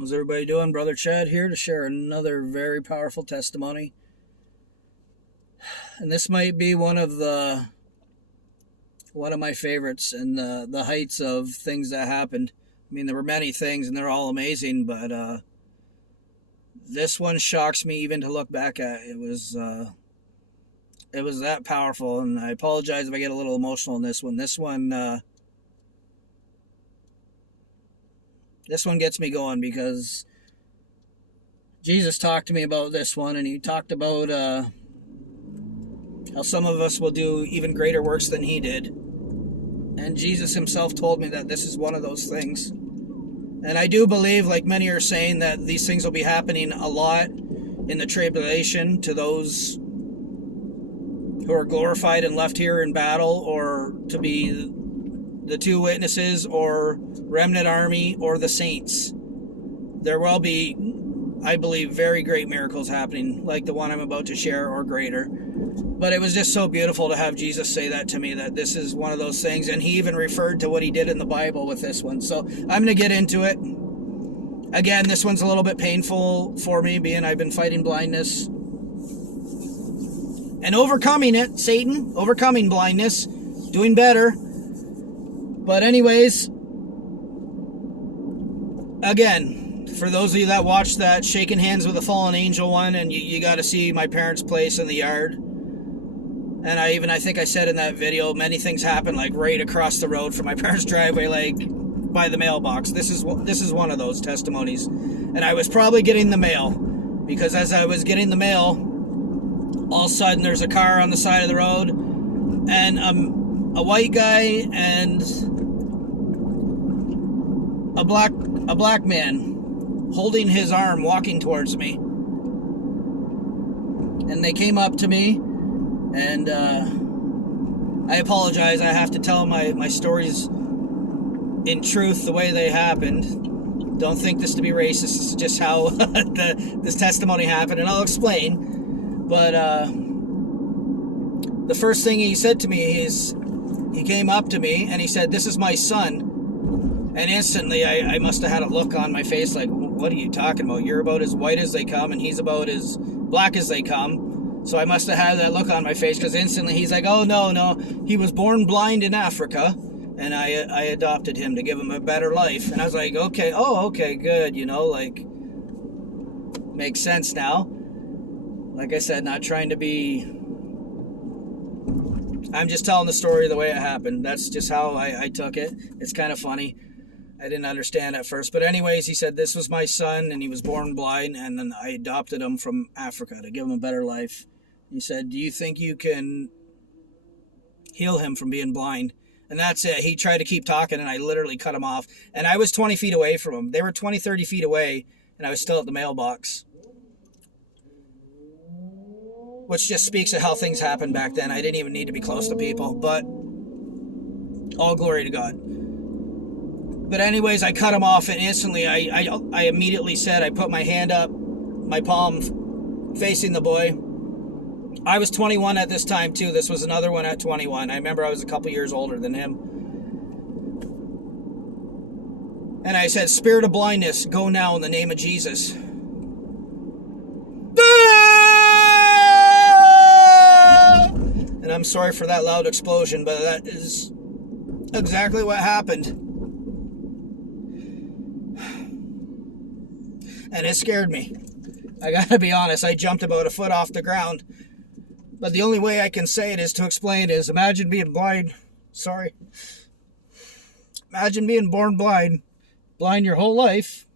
How's everybody doing? Brother Chad here to share another very powerful testimony. And this might be one of my favorites and the heights of things that happened. I mean, there were many things and they're all amazing, but this one shocks me even to look back at. It was that powerful, and I apologize if I get a little emotional in this one. This one gets me going because Jesus talked to me about this one, and he talked about how some of us will do even greater works than he did. And Jesus himself told me that this is one of those things. And I do believe, like many are saying, that these things will be happening a lot in the tribulation to those who are glorified and left here in battle, or to be the two witnesses, or remnant army, or the saints. There will be, I believe, very great miracles happening, like the one I'm about to share, or greater. But it was just so beautiful to have Jesus say that to me, that this is one of those things. And he even referred to what he did in the Bible with this one. So I'm going to get into it. Again, this one's a little bit painful for me, being I've been fighting blindness and overcoming it. Satan, overcoming blindness, doing better. But anyways, again, for those of you that watched that Shaking Hands with a Fallen Angel one, and you got to see my parents' place in the yard. And I think I said in that video, many things happened like right across the road from my parents' driveway, like by the mailbox. This is one of those testimonies. And I was probably getting the mail, because as I was getting the mail, all of a sudden there's a car on the side of the road, and a white guy and a black man holding his arm walking towards me. And they came up to me, and I apologize. I have to tell my stories in truth the way they happened. Don't think this to be racist. This is just how this testimony happened, and I'll explain. But the first thing he said to me is, he came up to me and he said, "This is my son." And instantly I must have had a look on my face like, what are you talking about? You're about as white as they come, and he's about as black as they come. So I must have had that look on my face, because instantly he's like, "Oh, no. He was born blind in Africa, and I adopted him to give him a better life." And I was like, okay, good. Like, makes sense now. Like I said, not trying to be... I'm just telling the story the way it happened. That's just how I took it. It's kind of funny. I didn't understand at first. But anyways, he said this was my son, and he was born blind, and then I adopted him from Africa to give him a better life. He said, "Do you think you can heal him from being blind?" And that's it. He tried to keep talking, and I literally cut him off. And I was 20 feet away from him. They were 20, 30 feet away, and I was still at the mailbox. Which just speaks of how things happened back then. I didn't even need to be close to people, but all glory to God. But anyways, I cut him off, and instantly I immediately said, I put my hand up, my palm facing the boy. I was 21 at this time too. This was another one at 21. I remember I was a couple years older than him. And I said, "Spirit of blindness, go now in the name of Jesus." And I'm sorry for that loud explosion, but that is exactly what happened. And it scared me. I gotta be honest, I jumped about a foot off the ground. But the only way I can say it is to explain is, imagine being blind. Sorry. Imagine being born blind your whole life,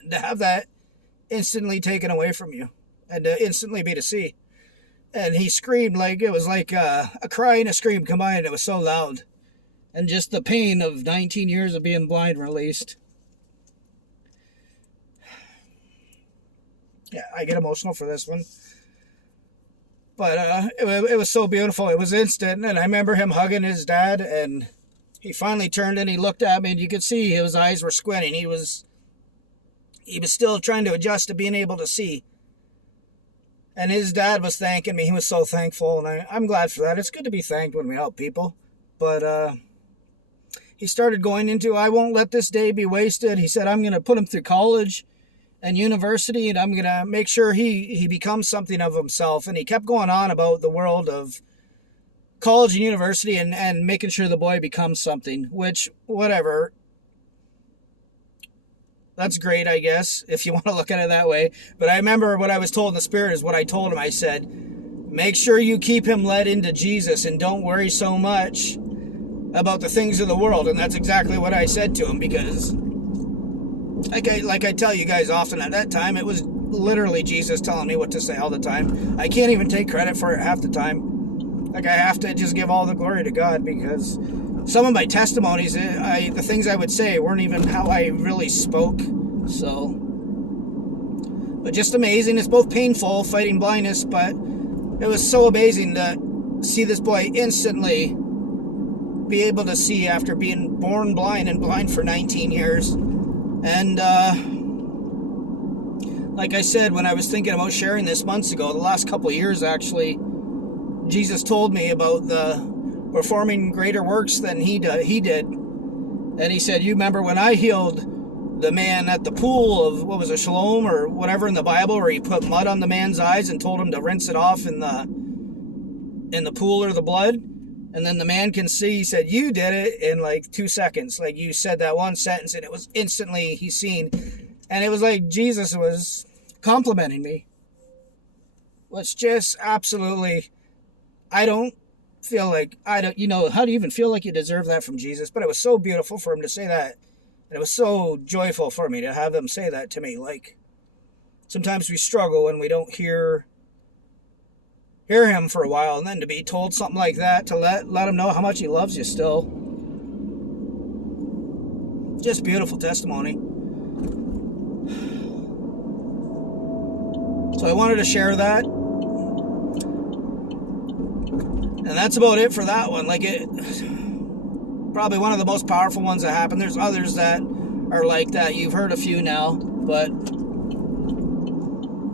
and to have that instantly taken away from you, and to instantly be to see. And he screamed like it was like a cry and a scream combined. It was so loud. And just the pain of 19 years of being blind released. Yeah, I get emotional for this one. But it was so beautiful. It was instant. And I remember him hugging his dad, and he finally turned and he looked at me, and you could see his eyes were squinting. He was still trying to adjust to being able to see. And his dad was thanking me. He was so thankful, and I'm glad for that. It's good to be thanked when we help people. But he started going into, I won't let this day be wasted. He said, I'm going to put him through college and university, and I'm going to make sure he becomes something of himself. And he kept going on about the world of college and university and making sure the boy becomes something, which, whatever. That's great, I guess, if you want to look at it that way. But I remember what I was told in the Spirit is what I told him. I said, make sure you keep him led into Jesus and don't worry so much about the things of the world. And that's exactly what I said to him, because like I tell you guys often, at that time, it was literally Jesus telling me what to say all the time. I can't even take credit for it half the time. Like, I have to just give all the glory to God, because some of my testimonies, the things I would say weren't even how I really spoke. So, but just amazing. It's both painful fighting blindness, but it was so amazing to see this boy instantly be able to see after being born blind and blind for 19 years. And like I said, when I was thinking about sharing this months ago, the last couple of years actually, Jesus told me about the performing greater works than he did. And he said, you remember when I healed the man at the pool of, what was it, Siloam or whatever in the Bible, where he put mud on the man's eyes and told him to rinse it off in the pool or the blood? And then the man can see. He said, you did it in like 2 seconds. Like, you said that one sentence and it was instantly he's seen. And it was like Jesus was complimenting me. It's just absolutely, I don't feel like, how do you even feel like you deserve that from Jesus? But it was so beautiful for him to say that. And it was so joyful for me to have him say that to me. Like, sometimes we struggle when we don't hear him for a while, and then to be told something like that, to let him know how much he loves you still. Just beautiful testimony. So I wanted to share that. And that's about it for that one. Like, it probably one of the most powerful ones that happened. There's others that are like that. You've heard a few now, but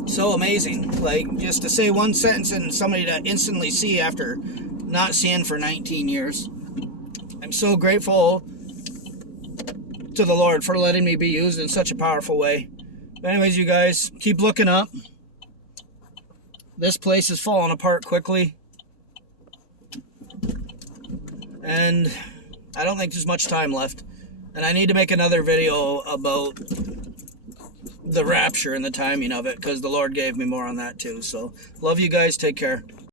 so amazing. Like, just to say one sentence and somebody to instantly see after not seeing for 19 years. I'm so grateful to the Lord for letting me be used in such a powerful way. But anyways, you guys, keep looking up. This place is falling apart quickly. And I don't think there's much time left. And I need to make another video about the rapture and the timing of it, because the Lord gave me more on that too. So, love you guys. Take care.